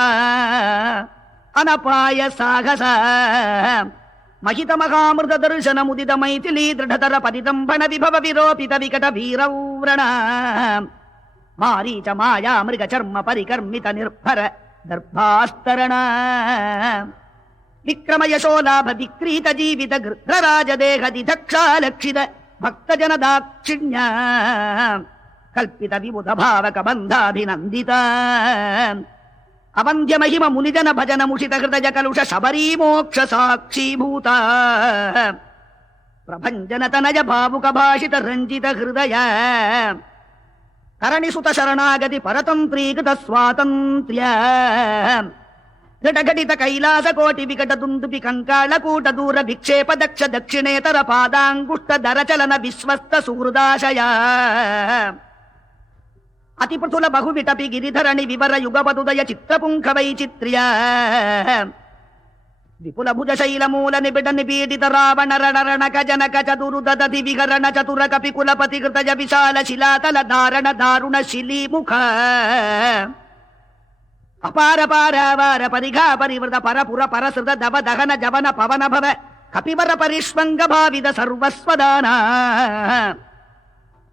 ಅನಪಾಯ ಸಾಹಸ ಮಹಿತ ಮಹಾಮೃತ ದರ್ಶನ ಮುದಿದ ಮೈಥಿಲಿ ದೃಢತರ ಪದಿದಂಭಣ ವಿಭವ ವಿರೋಪಿತ ವಿಕಟ ವೀರವ್ರಣ ಮಾರೀಚ ಮಾಯಾ ಮೃಗ ಚರ್ಮ ಪರಿಕರ್ಮಿತ ನಿರ್ಭರ ದರ್ಭಾಸ್ತರಣ ವಿಕ್ರಮ ಯಶೋಲಾಭ ವಿಕ್ರೀತ ಜೀವಿತ ಗೃಧ್ರರಾಜ ದೇಹದಿ ದಕ್ಷಾಲಕ್ಷಿತ ಭಕ್ತ ಜನ ದಾಕ್ಷಿಣ್ಯ ಕಲ್ಪಿತ ವಿಬುಧ ಭಾವಕ ಬಂಧಾಭಿನಂದಿತ ಅವಂದ್ಯ ಮಹಿಮ ಮುನಿಜನ ಭಜನ ಮುಷಿತ ಹೃದಯ ಕಲುಷ ಶಬರೀ ಮೋಕ್ಷ ಸಾಕ್ಷೀಭೂತ ಪ್ರಭಂಜನ ತನಯ ಭಾವುಕ ಭಾಷಿತ ರಂಜಿತ ಹೃದಯ ಕರಣಿಸುತ ಶರಣಾಗತಿ ಪರತಂತ್ರೀಕೃತ ಸ್ವಾತಂತ್ರ್ಯ ಘಟಘಟಿತ ಕೈಲಾಸ ಕೋಟಿ ವಿಕಟ ದುಂದುಪಿ ಕಂಕಾಳಕೂಟ ದೂರ ವಿಕ್ಷೇಪ ದಕ್ಷ ದಕ್ಷಿಣೇತರ ಪಾದಾಂಗುಷ್ಟ ದರಚಲನ ವಿಶ್ವಸ್ತ ಸುಹೃದಾಶಯ ಅತಿ ಪೃಥುಲ ಬಹು ವಿಟಪಿ ಗಿರಿಧರಣಿ ವಿವರ ಯುಗಪದುದಯ ಚಿತ್ರಪುಂಖ ವೈಚಿತ್ರ್ಯ ವಿಪುಲ ಭುಜ ಶೈಲ ಮೂಲ ನಿಬಿಡ ನಿಪೀಡಿತ ರಾವಣ ರಣರಣಕ ಜನಕ ಚದುರು ದದತಿ ವಿಹರಣ ಚತುರ ಕಪಿ ಕುಲಪತಿ ಕೃತಜ ವಿಶಾಲ ಶಿಲಾತಲ ಧಾರಣ ದಾರುಣ ಶಿಲೀಮುಖ ಅಪಾರ ಪಾರಾವಾರ ಪರಿಘಾ ಪರಿವೃತ ಪರಪುರ ಪರಸೃತ ದವ ದಹನ ಜವನ ಪವನ ಭವ ಕಪಿವರ ಪರಿಷ್ವಂಗ ಭಾವಿದ ಸರ್ವಸ್ವದಾನ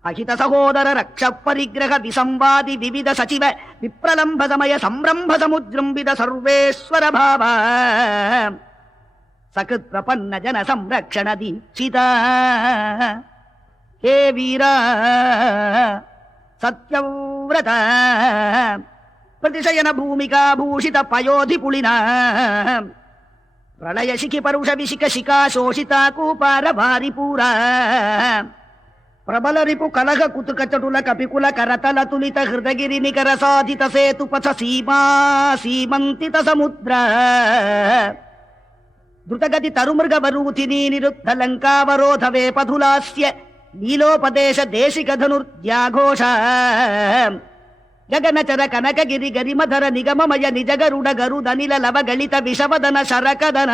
ಅಹಿತ ಸಹೋದರ ರಕ್ಷ ಪರಿಗ್ರಹ ವಿಸಂವಾದಿ ವಿವಿಧ ಸಚಿವ ವಿಪ್ರಲಂಬ ಸಮಯ ಸಂರಂಭ ಸಮುಜೃಂಬಿದ ಸರ್ವೇಶ್ವರ ಭಾವ ಸಕೃತ್ ಪ್ರಪನ್ನ ಜನ ಸಂರಕ್ಷಣ ದೀಕ್ಷಿತ ಹೇ ವೀರ ಸತ್ಯವ್ರತ ಪ್ರತಿಶಯನ ಭೂಮಿಕಾ ಭೂಷಿತ ಪಯೋಧಿ ಪುಳಿನ ಪ್ರಳಯ ಶಿಖಿ ಪರುಷ ವಿಶಿಖ ಶಿಖಾ ಶೋಷಿತ ಕೂಪಾರ ಭಾರಿ ಪೂರ ಪ್ರಬಲ ರಿಪು ಕಲಹ ಕುತುಕ ಚಟುಲ ಕಪಿಕುಲ ಕರತಲ ತುಲಿತ ಹೃದಗಿರಿ ನಿಕರ ಸಾಧಿತ ಸೇತು ಪಥ ಸೀಮಾ ಸೀಮಂತಿತ ಸಮುದ್ರ ದ್ರುತಗತಿ ತರುಮೃಗ ಬರೂಥಿನಿ ನಿರುದ್ಧ ಲಂಕಾವರೋಧವೇ ಪಧುಲಾಸ್ಯ ನೀಲೋಪದೇಶ ದೇಶಿಕ ಧನುರ್ದ್ಯಾಘೋಷ ಗಗನಚರ ಕನಕಗಿರಿ ಗರಿಮಧರ ನಿಗಮಮಯ ನಿಜಗರುಡ ಗರುದನಿಲ ಲವಗಳಿತ ವಿಷವದನ ಶರಕದನ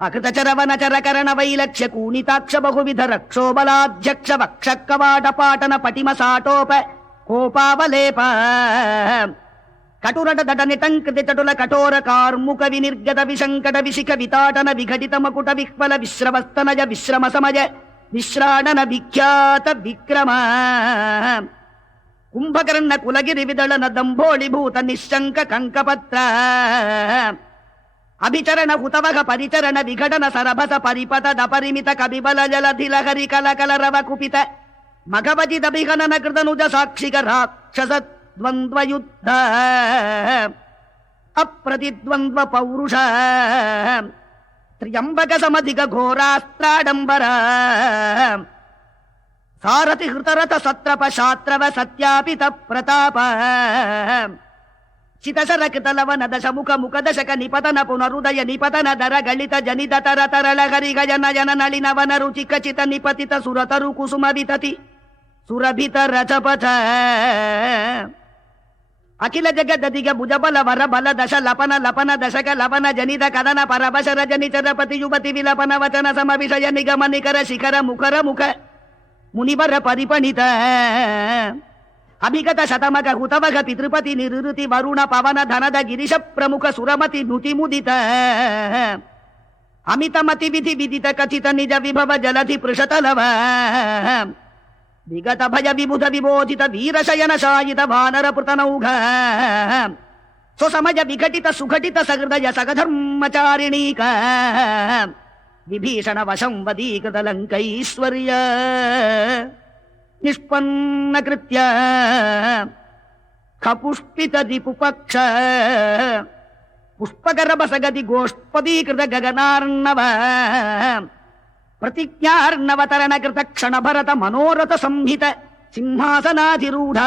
ಅಕೃತ ಚರವನ ಚರಕರಣ ವೈಲಕ್ಷ್ಯ ಕೂಣಿತಾಕ್ಷ ಬಹುವಿಧ ರಕ್ಷೋಬಲಾಧ್ಯಕ್ಷ ವಕ್ಷ ಕವಾಟ ಪಾಟನ ಪಟಿಮ ಸಾಟೋಪ ಕೋಪಾವಲೇಪ ಕಟುರಟ ದಟ ನಿಟಂಕೃತಿ ಚಟುಲ ಕಠೋರ ಕಾರ್ಮುಕ ವಿನಿರ್ಗತ ವಿಶಂಕಟ ವಿಶಿಖ ವಿತಾಟನ ವಿಘಟಿತ ಮಕುಟ ವಿಹ್ವಲ ವಿಶ್ರವಸ್ತನಜ ವಿಶ್ರಮ ಸಮಜ ವಿಶ್ರಾಣನ ವಿಖ್ಯಾತ ವಿಕ್ರಮ ಕುಂಭಕರ್ಣ ಕುಲಗಿರಿ ವಿದಳನ ದಂಭೋಳಿಭೂತ ನಿಶಂಕ ಕಂಕಪತ್ರ ಅಭಿಚರಣ ಹುತವಗ ಪರಿಚರಣ ವಿಘಟನ ಸರಭಸ ಪರಿಪತದ ಪರಿಮಿತ ಕವಿಬಲ ಜಲಧಿಲ ಹರಿ ಕಲಕಲ ರವ ಕುಪಿತ ಮಗವಜಿದ ಬಿಗನನ ಕೃತನುಜ ಸಾಕ್ಷಿಗ ರಾಕ್ಷಸ ದ್ವಂದ್ವ ಯುದ್ಧ ಅಪ್ರತಿದ್ವಂದ್ವ ಪೌರುಷ ತ್ರ್ಯಂಬಕ ಸಮಧಿಗ ಘೋರಾಸ್ತ್ರಾಡಂಬರ ಸಾರಥಿ ಹೃತರಥ ಸತ್ರಪ ಶಾತ್ರವ ಸತ್ಯಾಪಿತ ಪ್ರತಾಪ ಚಿತಶರ ಕೃತಲವನ ದಶ ಮುಖ ಮುಖ ದಶಕ ನಿಪತನ ಪುನರುದಯ ನಿಪತನ ದರ ಗಳಿತ ಜನಿತ ತರ ತರಳ ಹರಿಗ ಜನ ಜನ ನಳಿನವನ ರುಚಿ ಖಚಿತ ನಿಪತಿತ ಸುರತರು ಕುಸುಮ ವಿತತಿ ಸುರಭಿತ ರಚಪಥ ಅಖಿಲ ಜಗದದಿಗ ಭುಜಬಲ ವರ ಬಲ ದಶ ಲಪನ ಲಪನ ದಶಕ ಲವನ ಜನಿತ ಕದನ ಪರಬಶರ ಜನಿಚರ ಪತಿ ಯುವತಿ ವಿಲಪನ ವಚನ ಸಮ ವಿಷಯ ನಿಗಮ ನಿಕರ ಶಿಖರ ಮುಖರ ಮುಖ ಮುನಿವರ ಪರಿಪಣಿತ ಅಭಿಗತ ಶತಮಗ ಹುತವಗ ಪಿತೃಪತಿ ನಿರುತಿ ವರುಣ ಪವನ ಧನದ ಗಿರಿಶ ಪ್ರಮುಖ ಸುರಮತಿ ನುತಿ ಮುದಿತ ಅಮಿತ ಮತಿ ವಿಧಿ ವಿದಿತ ಕಥಿತ ನಿಜ ವಿಭವ ಜಲಧಿ ಪೃಷತಲವ ವಿಗತ ಭಯ ವಿಬುಧ ವಿಬೋಧಿತ ವೀರಶಯನ ಶಾಯಿತ ಭಾನರ ಪೃತನೌಘ ಸ್ವಸಮಯ ವಿಘಟಿತ ಸುಘಟಿತ ಸಹೃದಯ ಸಗಧರ್ಮಚಾರಿಣೀಕ ವಿಭೀಷಣ ವಶಂ ವದೀಕೃತ ಲಂಕೈಶ್ವರ್ಯ ನಿಷ್ಪನ್ನ ಕೃತ್ಯ ಖಪುಷ್ಪಿತ ದಿಪುಪಕ್ಷ ಪುಷ್ಪಕರ ಬಸಗತಿ ಗೋಷ್ಪದೀಕೃತ ಗಗನಾರ್ಣವ ಪ್ರತಿಜ್ಞಾರ್ಣವ ತರಣ ಕೃತ ಕ್ಷಣ ಭರತ ಮನೋರಥ ಸಂಹಿತ ಸಿಂಹಾಸನಾಧಿರೂಢ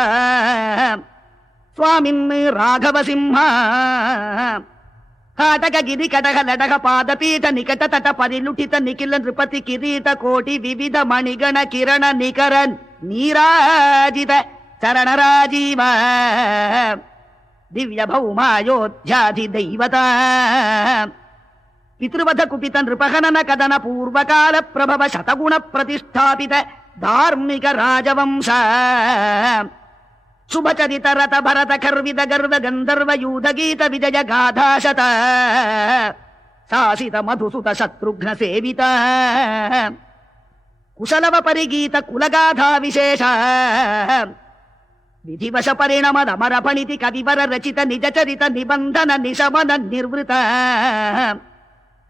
ಸ್ವಾಮಿನ್ ರಾಘವ ಸಿಂಹ ಕಾಟಕ ಗಿರಿ ಕಟಕ ಲಟಕ ಪಾದಪೀಠ ನಿಕಟ ತಟ ಪರಿಲುಠಿತ ನಿಖಿಲ ನೃಪತಿ ಕಿರೀಟ ಕೋಟಿ ವಿವಿಧ ಮಣಿಗಣ ಕಿರಣ ನಿಕರ ನೀರಾಜಿತ ಚರಣ ರಾಜೀವ ದಿವ್ಯ ಭೌಮಾಯೋಧ್ಯಾಧಿ ದೈವತ ಪಿತೃವಧ ಕುಪಿತ ನೃಪಹನನ ಕದನ ಪೂರ್ವಕಾಲ ಪ್ರಭವ ಶತಗುಣ ಪ್ರತಿಷ್ಠಾಪಿತ ಧಾರ್ಮಿಕ ರಾಜವಂಶ ಶುಭಚರಿತ ರಥ ಭರತ ಕರ್ವಿದ ಗರ್ವ ಗಂಧರ್ವ ಯೂಧ ಗೀತ ವಿಜಯ ಗಾಧಾಶತ ಶಾಸಿತ ಮಧುಸುತ ಶತ್ರುಘ್ನ ಸೇವಿತ ಕುಶಲವ ಪರಿಗೀತ ಕುಲಗಾಥಾ ವಿಶೇಷ ವಿಧಿವಶ ಪರಿಣಮದ ಮರ ಫಣಿತಿ ಕವಿವರ ರಚಿತ ನಿಜ ಚರಿತ ನಿಬಂಧನ ನಿಶಮನ ನಿರ್ವೃತ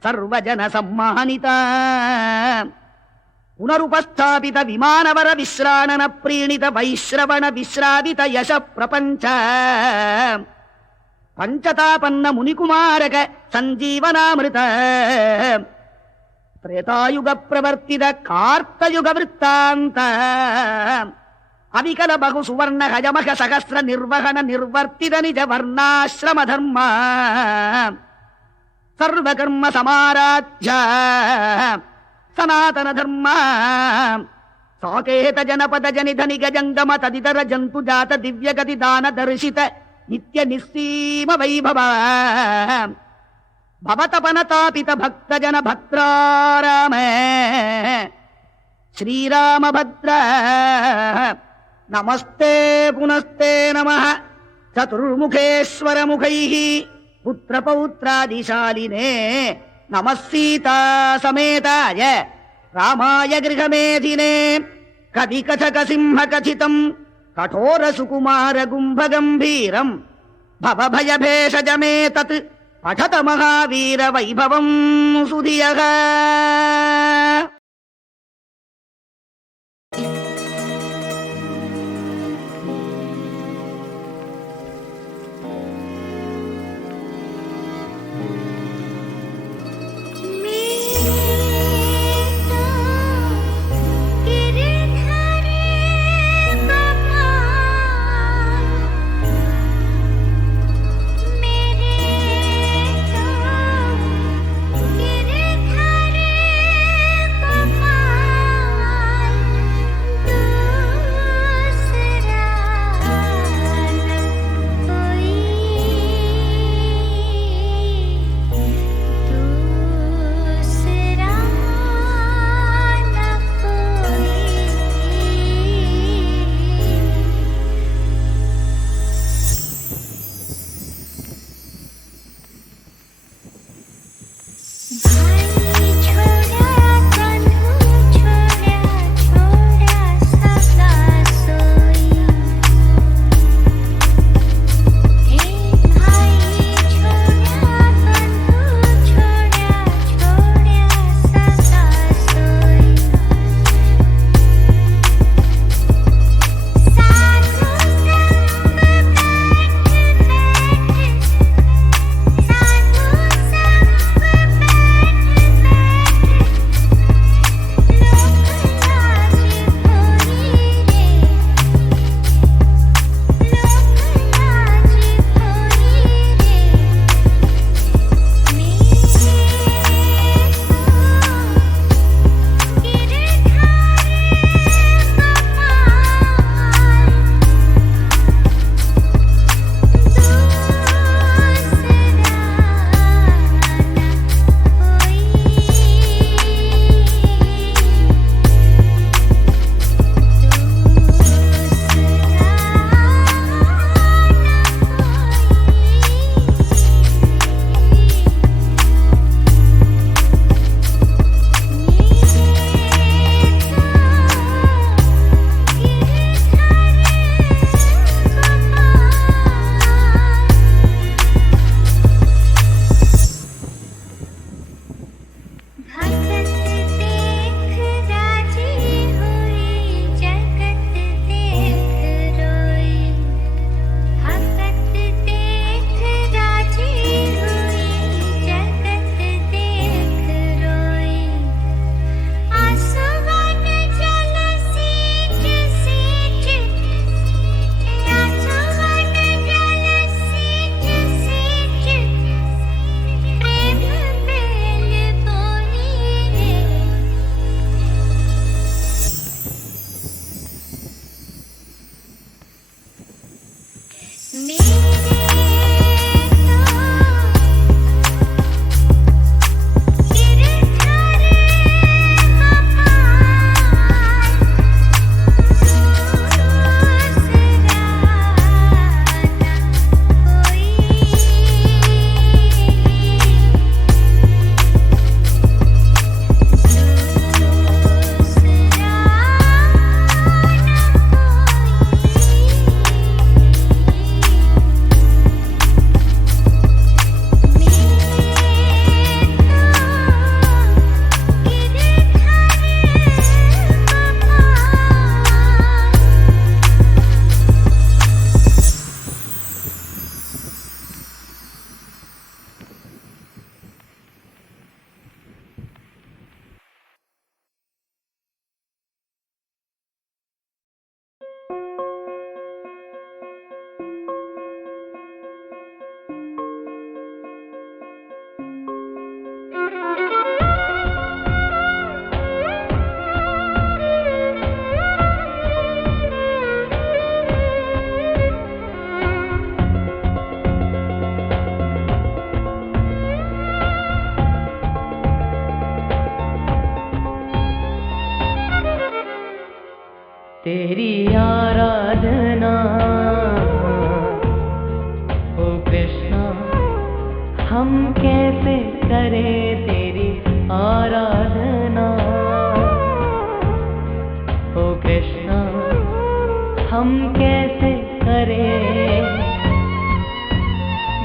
ಸರ್ವಜನ ಸಮ್ಮಾನಿತ ಪುನರುಪಸ್ಥಾಪಿತ ವಿಮಾನವರ ವಿಶ್ರಾಣನ ಪ್ರೀಣಿತ ವೈಶ್ರವಣ ವಿಶ್ರಾವಿತ ಯಶ ಪ್ರಪಂಚ ಪಂಚತಾಪನ್ನ ಮುನಿಕುಮಾರಕ ಸಂಜೀವನಾಮೃತ ತ್ರೇತಾಯುಗ ಪ್ರವರ್ತಿತ ಕಾರ್ತಯುಗ ವೃತ್ತಾಂತ ಅವಿಕಲ ಬಹು ಸುವರ್ಣ ಹಜಮಖ ಸಹಸ್ರ ನಿರ್ವಹಣ ನಿರ್ವರ್ತಿತ ನಿಜ ವರ್ಣಾಶ್ರಮ ಧರ್ಮ ಸರ್ವಕರ್ಮ ಸಮಾರಾಧ್ಯ ಸನಾತನ ಧರ್ಮ ಸಾಕೇತ ಜನಪದ ಜನಿಧ ನಿಗ ಜಂಗಮ ತದಿತರ ಜಂತು ಜಾತ ದಿವ್ಯಗತಿ ದಾನ ದರ್ಶಿತ ನಿತ್ಯ ನಿಸ್ಸೀಮ ವೈಭವ ಭವತಪನ ತಾಪಿತ ಭಕ್ತ ಜನ ಭಕ್ತಾರಾಮ ಶ್ರೀರಾಮ ಭದ್ರ ನಮಸ್ತೆ ಪುನಸ್ತೆ ನಮಃ चतुर्मुखेश्वरमुखैः पुत्रपौत्रादिशालिने नमः सीता समेताय रामाय गृहमेधिने कविकथकसिंहकथितम् कठोरसुकुमारगुम्भगम्भीरम् भवभयभेषजमेतत् पठत महावीरवैभवम् सुधियः। मेरे तो गिरधर करे तेरी आराधना। ओ कृष्णा हम कैसे करें,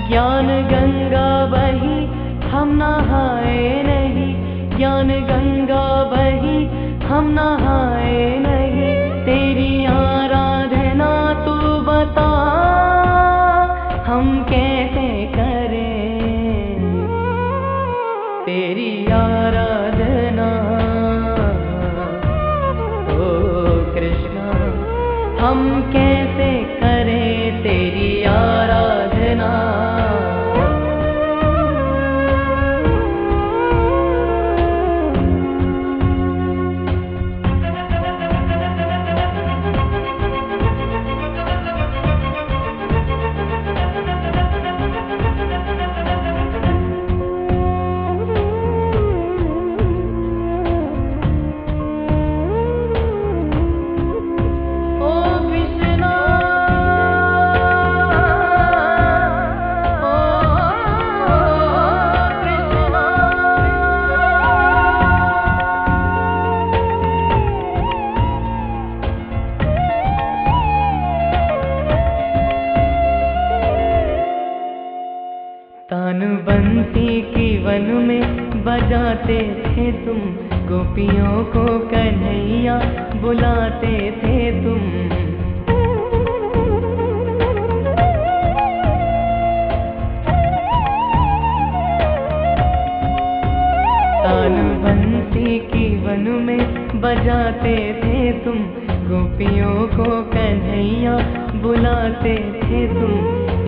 ज्ञान गंगा बही हम नहाए नहीं, ज्ञान गंगा बही हम नहाए नहीं, तेरी आराधना तू बता हम कैसे करें तेरी आराधना। ओ कृष्णा हम कैसे करें तेरी आराधना। तानबंसी की वन में बजाते थे तुम, गोपियों को कन्हैया बुलाते थे तुम। तानबंसी की वन में बजाते थे तुम, गोपियों को कन्हैया बुलाते थे तुम।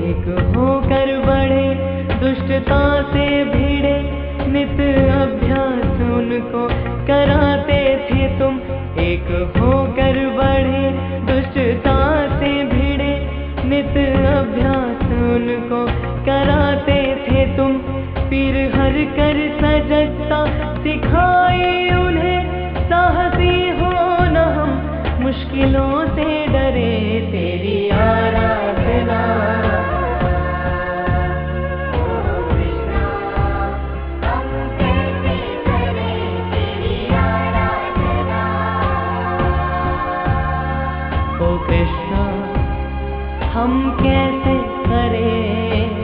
एक होकर बड़े दुष्टता से भिड़े, नित अभ्यास उनको कराते थे तुम। एक होकर बड़े दुष्टता से भिड़े, नित अभ्यास उनको कराते थे तुम। पीर हर कर सजगता सिखाए उन्हें, साहसी हो न हम मुश्किलों से डरे तेरी आराधना। कृष्णा हम कैसे करें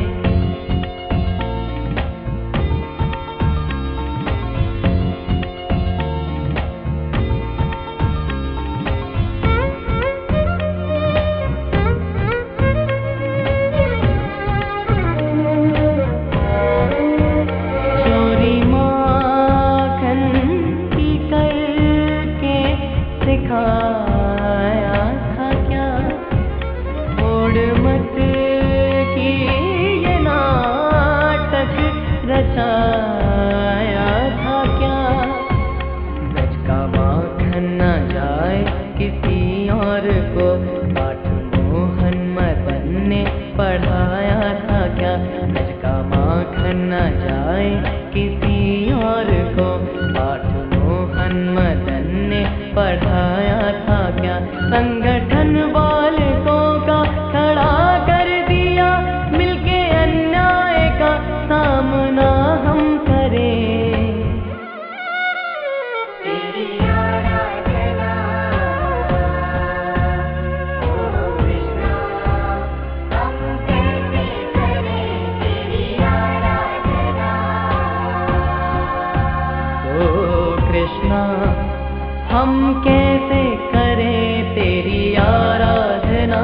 चोरी माखन की करके सिखाया मत की ये नाटक रचाया था क्या। ब्रज का माखन न जाए किसी और को, पाठ मोहन मदन ने पढ़ाया था क्या। ब्रज का माखन न जाए किसी और को, पाठ मोहन मदन ने पढ़ाया था क्या। संगठन बालकों का खड़ा कर दिया, मिलके अन्याय का सामना हम करें तेरी आराधना। ओ कृष्णा हम कैसे करें तेरी आराधना। ओ कृष्णा हम कैसे करें तेरी आराधना।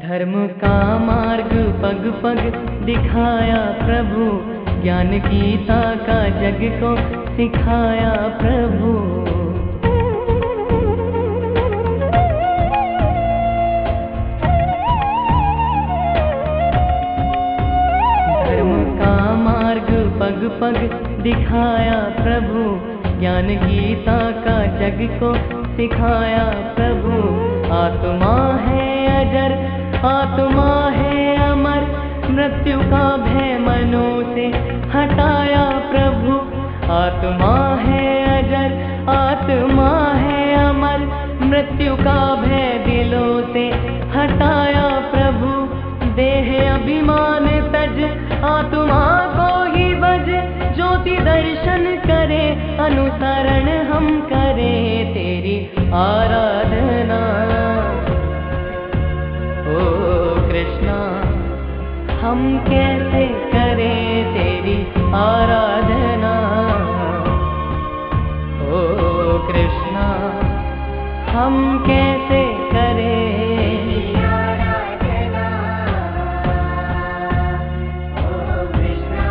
धर्म का मार्ग पग पग दिखाया प्रभु, ज्ञान गीता का जग को सिखाया प्रभु। धर्म का मार्ग पग पग दिखाया प्रभु, ज्ञान गीता का जग को सिखाया प्रभु। आत्मा है अजर, आत्मा है अमर, मृत्यु का भय मनों से हटाया प्रभु। आत्मा है अजर, आत्मा है अमर, मृत्यु का भय दिलों से हटाया प्रभु। देह अभिमान तज, आत्मा को ही बज, ज्योति दर्शन करे, अनुसरण हम करें तेरी आराधना। ओ कृष्णा, हम कैसे करें तेरी आराधना। ओ कृष्णा, हम कैसे करें तेरी आराधना। ओ कृष्णा,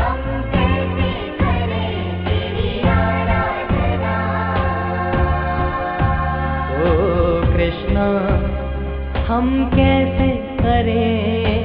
हम कैसे करें तेरी आराधना। ओ कृष्णा, हम कैसे करें